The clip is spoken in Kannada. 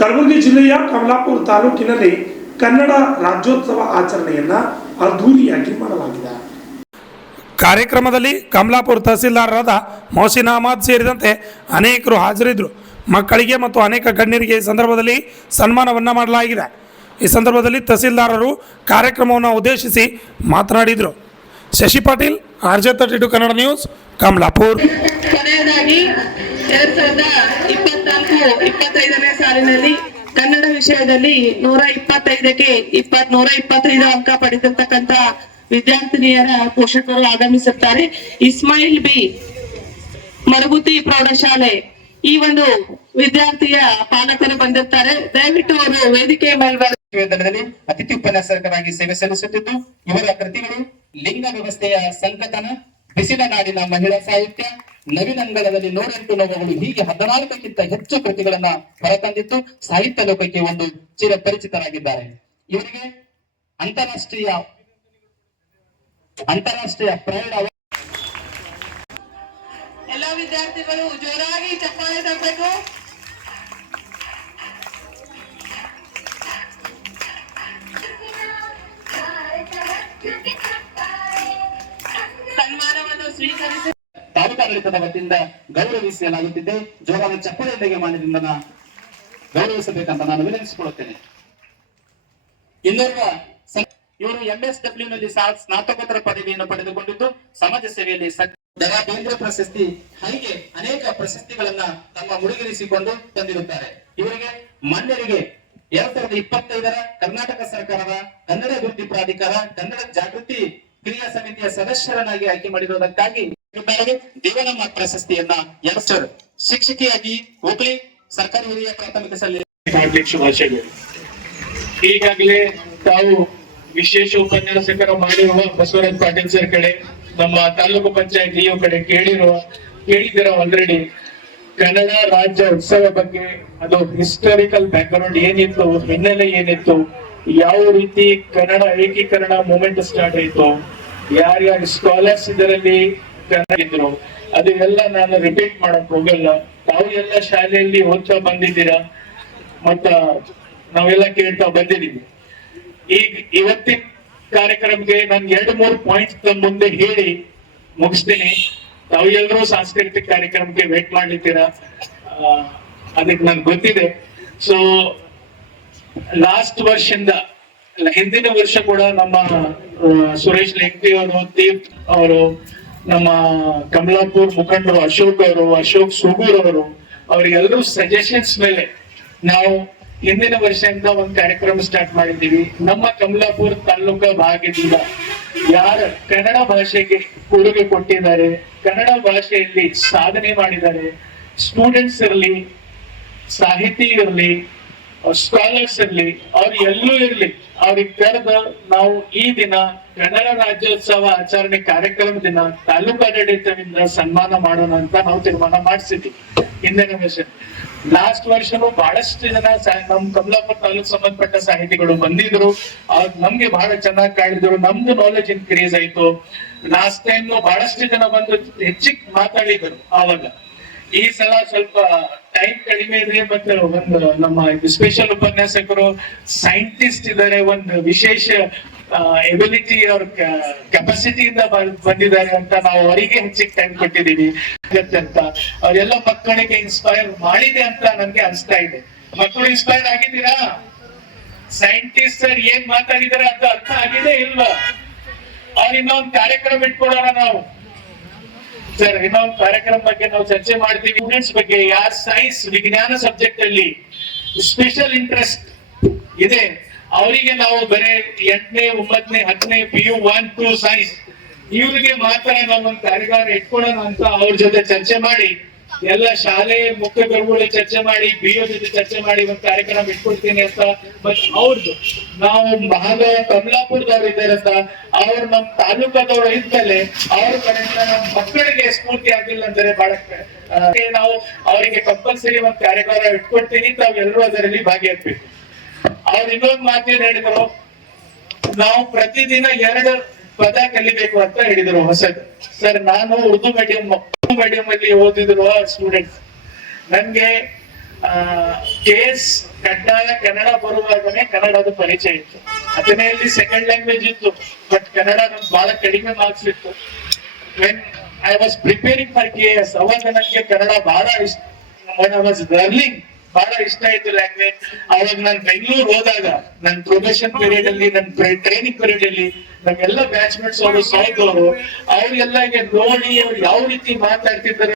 ಕಲಬುರಗಿ ಜಿಲ್ಲೆಯ ಕಮಲಾಪುರ ತಾಲೂಕಿನಲ್ಲಿ ಕನ್ನಡ ರಾಜ್ಯೋತ್ಸವ ಆಚರಣೆಯನ್ನ ಅದ್ಧೂರಿಯಾಗಿ ಮಾಡಲಾಗಿದೆ. ಕಾರ್ಯಕ್ರಮದಲ್ಲಿ ಕಮಲಾಪುರ ತಹಸೀಲ್ದಾರರಾದ ಮೊಹಸಿನ್ ಅಹಮದ್ ಸೇರಿದಂತೆ ಅನೇಕರು ಹಾಜರಿದ್ದರು. ಮಕ್ಕಳಿಗೆ ಮತ್ತು ಅನೇಕ ಗಣ್ಯರಿಗೆ ಈ ಸಂದರ್ಭದಲ್ಲಿ ಸನ್ಮಾನವನ್ನು ಮಾಡಲಾಗಿದೆ. ಈ ಸಂದರ್ಭದಲ್ಲಿ ತಹಸೀಲ್ದಾರರು ಕಾರ್ಯಕ್ರಮವನ್ನು ಉದ್ದೇಶಿಸಿ ಮಾತನಾಡಿದರು. Shashi Patil, RJ32 Kannada news, Kamalapur. ಕೊನೆಯದಾಗಿ 2024-25ನೇ ಸಾಲಿನಲ್ಲಿ ಕನ್ನಡ ವಿಷಯದಲ್ಲಿ 125 ಅಂಕ ಪಡೆದಿರ್ತಕ್ಕಂಥ ವಿದ್ಯಾರ್ಥಿನಿಯರ ಪೋಷಕರು ಆಗಮಿಸುತ್ತಾರೆ. ಇಸ್ಮಾಯಿಲ್ ಬಿ, ಮರಗುತಿ ಪ್ರೌಢಶಾಲೆ, ಈ ಒಂದು ವಿದ್ಯಾರ್ಥಿಯ ಪಾಲಕರು ಬಂದಿರ್ತಾರೆ. ದಯವಿಟ್ಟು ಅವರು ವೇದಿಕೆಯ ಮೇಲ್ಬಂಧದಲ್ಲಿ ಅತಿಥಿ ಉಪನ್ಯಾಸಕರಾಗಿ ಸೇವೆ ಸಲ್ಲಿಸುತ್ತಿದ್ದು, ಇವರ ಕೃತಿಗಳು ಲಿಂಗ ವ್ಯವಸ್ಥೆಯ ಸಂಕಥನ, ಬಿಸಿಲ ನಾಡಿನ ಮಹಿಳಾ ಸಾಹಿತ್ಯ, ನವಿನಂಗಳದಲ್ಲಿ 108 ನೋವುಗಳು, ಹೀಗೆ 14ಕ್ಕಿಂತ ಹೆಚ್ಚು ಕೃತಿಗಳನ್ನ ಹೊರತಂದಿದ್ದು ಸಾಹಿತ್ಯ ಲೋಕಕ್ಕೆ ಒಂದು ಚಿರ ಪರಿಚಿತರಾಗಿದ್ದಾರೆ. ಇವರಿಗೆ ಅಂತಾರಾಷ್ಟ್ರೀಯ ಪ್ರೈಡ್ ಎಲ್ಲ ವಿದ್ಯಾರ್ಥಿಗಳು ಜೋರಾಗಿ ಚಪ್ಪಾಳೆ ತರಬೇಕು. ಸನ್ಮಾನವನ್ನು ಸ್ವೀಕರಿಸಿ ತಾಲೂಕಾಡಳಿತದ ವತಿಯಿಂದ ಗೌರವಿಸಲಾಗುತ್ತಿದೆ. ಜೋರಾದ ಚಪ್ಪಾಳೆಯೊಂದಿಗೆ ಮಾನ್ಯದಿಂದ ಗೌರವಿಸಬೇಕಂತ ನಾನು ವಿನಂತಿಸಿಕೊಳ್ಳುತ್ತೇನೆ. ಇನ್ನೋರ್ವ ಇವರು MSW ನಲ್ಲಿ ಸ್ನಾತಕೋತ್ತರ ಪದವಿಯನ್ನು ಪಡೆದುಕೊಂಡಿದ್ದು ಸಮಾಜ ಸೇವೆಯಲ್ಲಿ ಬೇಂದ್ರೆ ಪ್ರಶಸ್ತಿ, ಹಾಗೆ ಅನೇಕ ಪ್ರಶಸ್ತಿಗಳನ್ನ ತಮ್ಮ ಮುಡಿಗೇರಿಸಿಕೊಂಡು ತಂದಿರುತ್ತಾರೆ. ಇವರಿಗೆ ಮಣ್ಣರಿಗೆ 2025ರ ಕರ್ನಾಟಕ ಸರ್ಕಾರದ ಕನ್ನಡ ಅಭಿವೃದ್ಧಿ ಪ್ರಾಧಿಕಾರ ಕನ್ನಡ ಜಾಗೃತಿ ಕ್ರಿಯಾ ಸಮಿತಿಯ ಸದಸ್ಯರನ್ನಾಗಿ ಆಯ್ಕೆ ಮಾಡಿರುವುದಕ್ಕಾಗಿ ದೇವನಮ್ಮ ಪ್ರಶಸ್ತಿಯನ್ನ ಶಿಕ್ಷಕಿಯಾಗಿ ಹುಬ್ಳಿ ಸರ್ಕಾರಿ ಹಿರಿಯ ಪ್ರಾಥಮಿಕ ಶಾಲೆ ಈಗಾಗಲೇ ತಾವು ವಿಶೇಷ ಉಪನ್ಯಾಸಕರ ಮಾಡಿರುವ ಬಸವರಾಜ್ ಪಾಟೀಲ್ ಸರ್ ಕಡೆ, ನಮ್ಮ ತಾಲೂಕು ಪಂಚಾಯತ್ ಇಒ ಕಡೆ ಕೇಳಿದಿರ ಆಲ್ರೆಡಿ. ಕನ್ನಡ ರಾಜ್ಯ ಉತ್ಸವ ಬಗ್ಗೆ ಅದು ಹಿಸ್ಟಾರಿಕಲ್ ಬ್ಯಾಕ್ಗ್ರೌಂಡ್ ಏನಿತ್ತು, ಹಿನ್ನೆಲೆ ಏನಿತ್ತು, ಯಾವ ರೀತಿ ಕನ್ನಡ ಏಕೀಕರಣ ಮೂವ್ಮೆಂಟ್ ಸ್ಟಾರ್ಟ್ ಆಯ್ತು, ಯಾರ್ಯಾರು ಸ್ಕಾಲರ್ಸ್ ಇದರಲ್ಲಿ ಇದ್ರು, ಅದೆಲ್ಲ ನಾನು ರಿಪೀಟ್ ಮಾಡಕ್ ಹೋಗಲ್ಲ. ತಾವು ಎಲ್ಲ ಶಾಲೆಯಲ್ಲಿ ಓದ್ತಾ ಬಂದಿದ್ದೀರಾ, ಮತ್ತ ನಾವೆಲ್ಲ ಕೇಳ್ತಾ ಬಂದಿದ್ದೀವಿ. ಈಗ ಇವತ್ತಿನ ಕಾರ್ಯಕ್ರಮಕ್ಕೆ ನಾನು 2-3 ಪಾಯಿಂಟ್ಸ್ ಮುಂದೆ ಹೇಳಿ ಮುಗಿಸ್ತೀನಿ. ತಾವು ಎಲ್ಲರೂ ಸಾಂಸ್ಕೃತಿಕ ಕಾರ್ಯಕ್ರಮಕ್ಕೆ ವೇಟ್ ಮಾಡ್ಲಿದ್ದೀರಾ, ಅದಕ್ಕೆ ನನ್ಗೆ ಗೊತ್ತಿದೆ. ಸೊ ಲಾಸ್ಟ್ ವರ್ಷದಿಂದ ಹಿಂದಿನ ವರ್ಷ ಕೂಡ ನಮ್ಮ ಸುರೇಶ್ ಲೆಂಗ್ಟಿ ಅವರು, ತೀರ್ಥ್ ಅವರು, ನಮ್ಮ ಕಮಲಾಪುರ್ ಮುಖಂಡರು ಅಶೋಕ್ ಸುಗೂರ್ ಅವರು, ಅವರಿಗೆಲ್ಲರೂ ಸಜೆಷನ್ಸ್ ಮೇಲೆ ನಾವು ಹಿಂದಿನ ವರ್ಷದಿಂದ ಒಂದು ಕಾರ್ಯಕ್ರಮ ಸ್ಟಾರ್ಟ್ ಮಾಡಿದ್ದೀವಿ. ನಮ್ಮ ಕಮಲಾಪುರ ತಾಲೂಕಾ ಭಾಗದಿಂದ ಯಾರು ಕನ್ನಡ ಭಾಷೆಗೆ ಕೊಡುಗೆ ಕೊಟ್ಟಿದ್ದಾರೆ, ಕನ್ನಡ ಭಾಷೆಯಲ್ಲಿ ಸಾಧನೆ ಮಾಡಿದ್ದಾರೆ, ಸ್ಟೂಡೆಂಟ್ಸ್ ಇರಲಿ, ಸಾಹಿತಿ ಇರಲಿ, ಸ್ಕಾಲರ್ಸ್ ಇರ್ಲಿ, ಅವ್ರು ಎಲ್ಲೂ ಇರ್ಲಿ, ಅವ್ರಿಗೆ ಕರೆದು ನಾವು ಈ ದಿನ ಕನ್ನಡ ರಾಜ್ಯೋತ್ಸವ ಆಚರಣೆ ಕಾರ್ಯಕ್ರಮ ದಿನ ತಾಲೂಕಾಡಳಿತದಿಂದ ಸನ್ಮಾನ ಮಾಡೋಣ ಅಂತ ನಾವು ತೀರ್ಮಾನ ಮಾಡಿಸಿದ್ವಿ ಹಿಂದಿನ ವರ್ಷ. ಲಾಸ್ಟ್ ವರ್ಷನೂ ಬಹಳಷ್ಟು ಜನ ನಮ್ ಕಮಲಾಪುರ ತಾಲೂಕ್ ಸಂಬಂಧಪಟ್ಟ ಸಾಹಿತಿಗಳು ಬಂದಿದ್ರು. ಅವ್ರು ನಮ್ಗೆ ಬಹಳ ಚೆನ್ನಾಗಿ ಕಾಡಿದ್ರು, ನಮ್ದು ನಾಲೆಜ್ ಇನ್ಕ್ರೀಸ್ ಆಯ್ತು. ಲಾಸ್ಟ್ ಟೈಮ್ ಬಹಳಷ್ಟು ಜನ ಬಂದು ಹೆಚ್ಚಿಗೆ ಮಾತಾಡಿದ್ರು. ಆವಾಗ ಈ ಸಲ ಸ್ವಲ್ಪ ಟೈಮ್ ಕಡಿಮೆ ಇದೆ, ಮತ್ತೆ ಒಂದು ನಮ್ಮ ಸ್ಪೆಷಲ್ ಉಪನ್ಯಾಸಕರು ಸೈಂಟಿಸ್ಟ್ ಇದ್ದಾರೆ, ಒಂದು ವಿಶೇಷ ಎಬಿಲಿಟಿ ಅವ್ರ ಕೆಪಾಸಿಟಿಯಿಂದ ಬಂದಿದ್ದಾರೆ ಅಂತ ನಾವು ಅವರಿಗೆ ಹೆಚ್ಚಿಗೆ ಟೈಮ್ ಕೊಟ್ಟಿದ್ದೀವಿ ಅಂತ. ಅವರೆಲ್ಲ ಮಕ್ಕಳಿಗೆ ಇನ್ಸ್ಪೈರ್ ಮಾಡಿದೆ ಅಂತ ನನ್ಗೆ ಅನಿಸ್ತಾ ಇದೆ. ಮಕ್ಕಳು ಇನ್ಸ್ಪೈರ್ ಆಗಿದ್ದೀರಾ? ಸೈಂಟಿಸ್ಟ್ ಸರ್ ಏನ್ ಮಾತಾಡಿದಾರೆ ಅದು ಅರ್ಥ ಆಗಿದೆ ಇಲ್ವಾ? ಅವ್ರ ಇನ್ನೊಂದು ಕಾರ್ಯಕ್ರಮ ಇಟ್ಕೊಳ್ಳೋಣ ನಾವು ಸರ್. ಇನ್ನೊಂದು ಕಾರ್ಯಕ್ರಮ ಬಗ್ಗೆ ನಾವು ಚರ್ಚೆ ಮಾಡ್ತೀವಿ. ಸ್ಟೂಡೆಂಟ್ಸ್ ಬಗ್ಗೆ ಯಾರು ಸೈನ್ಸ್ ವಿಜ್ಞಾನ ಸಬ್ಜೆಕ್ಟ್ ಅಲ್ಲಿ ಸ್ಪೆಷಲ್ ಇಂಟ್ರೆಸ್ಟ್ ಇದೆ ಅವರಿಗೆ ನಾವು ಬರೀ 8ನೇ 9ನೇ 10ನೇ PU 1 2 ಸೈನ್ಸ್ ಇವ್ರಿಗೆ ಮಾತ್ರ ನಾವು ಒಂದು ಕಾರ್ಯಕ್ರಮ ಇಟ್ಕೊಳ್ಳೋಣ ಅಂತ ಅವ್ರ ಜೊತೆ ಚರ್ಚೆ ಮಾಡಿ, ಎಲ್ಲ ಶಾಲೆ ಮುಖ್ಯ ಗುರುಗಳ ಚರ್ಚೆ ಮಾಡಿ, BO ಜೊತೆ ಚರ್ಚೆ ಮಾಡಿ ಒಂದು ಕಾರ್ಯಕ್ರಮ ಇಟ್ಕೊಳ್ತೀನಿ ಅಂತ. ಮತ್ ಅವ್ರದ್ದು ನಾವು ಕಮಲಾಪುರದವ್ರು ಇದ್ದಾರೆ ಅಂತ ಅವ್ರು ನಮ್ ತಾಲೂಕದವ್ರು ಇದ್ಮೇಲೆ ಅವ್ರ ಕಡೆಯಿಂದ ನಮ್ಮ ಮಕ್ಕಳಿಗೆ ಸ್ಫೂರ್ತಿ ಆಗಿಲ್ಲ ಅಂದ್ರೆ ಬಹಳ ನಾವು ಅವರಿಗೆ ಕಂಪಲ್ಸರಿ ಒಂದು ಕಾರ್ಯಕ್ರಮ ಇಟ್ಕೊಳ್ತೀನಿ, ತಾವು ಎಲ್ಲರೂ ಅದರಲ್ಲಿ ಭಾಗಿಯಾಗ್ಬೇಕು. ಅವ್ರು ಇನ್ನೊಂದು ಮಾತೇನ್ ಹೇಳಿದ್ರು, ನಾವು ಪ್ರತಿದಿನ 2 ಪದ ಕಲಿಬೇಕು ಅಂತ ಹೇಳಿದ್ರು ಹೊಸದು. ಸರ್ ನಾನು ಉರ್ದು ಮೀಡಿಯಂ ಅಲ್ಲಿ ಓದಿದ್ರು ಸ್ಟೂಡೆಂಟ್ಸ್. ನನ್ಗೆ ಕೇಸ್ ಕಡ್ಡಾಯ ಕನ್ನಡ ಬರುವಾಗನೇ ಕನ್ನಡದ ಪರಿಚಯ ಇತ್ತು. 15ನೇ ಸೆಕೆಂಡ್ ಲ್ಯಾಂಗ್ವೇಜ್ ಇತ್ತು, ಬಟ್ ಕನ್ನಡ ನಮ್ಗೆ ಬಹಳ ಕಡಿಮೆ ಮಾರ್ಕ್ಸ್ ಇತ್ತು. When I was preparing for KS, ಅವಾಗ ನನಗೆ ಕನ್ನಡ ಬಹಳ ಇಷ್ಟ. when I was learning ಬಹಳ ಇಷ್ಟ ಆಯ್ತು ಲ್ಯಾಂಗ್ವೇಜ್. ಅವಾಗ ನಾನು ಬೆಂಗಳೂರು ಹೋದಾಗ ನನ್ನ ಪ್ರೊಬೇಷನ್ ಪೀರಿಯಡ್ ಅಲ್ಲಿ, ನನ್ನ ಟ್ರೈನಿಂಗ್ ಪೀರಿಯಡ್ ಅಲ್ಲಿ ನಮ್ಮೆಲ್ಲ ಬ್ಯಾಚ್ಮೆಂಟ್ಸ್ ಅವರು ಸೌತ್ ಅವರು ಅವ್ರಿಗೆಲ್ಲ ನೋಡಿ ಅವ್ರು ಯಾವ ರೀತಿ ಮಾತಾಡ್ತಿದ್ದಾರೆ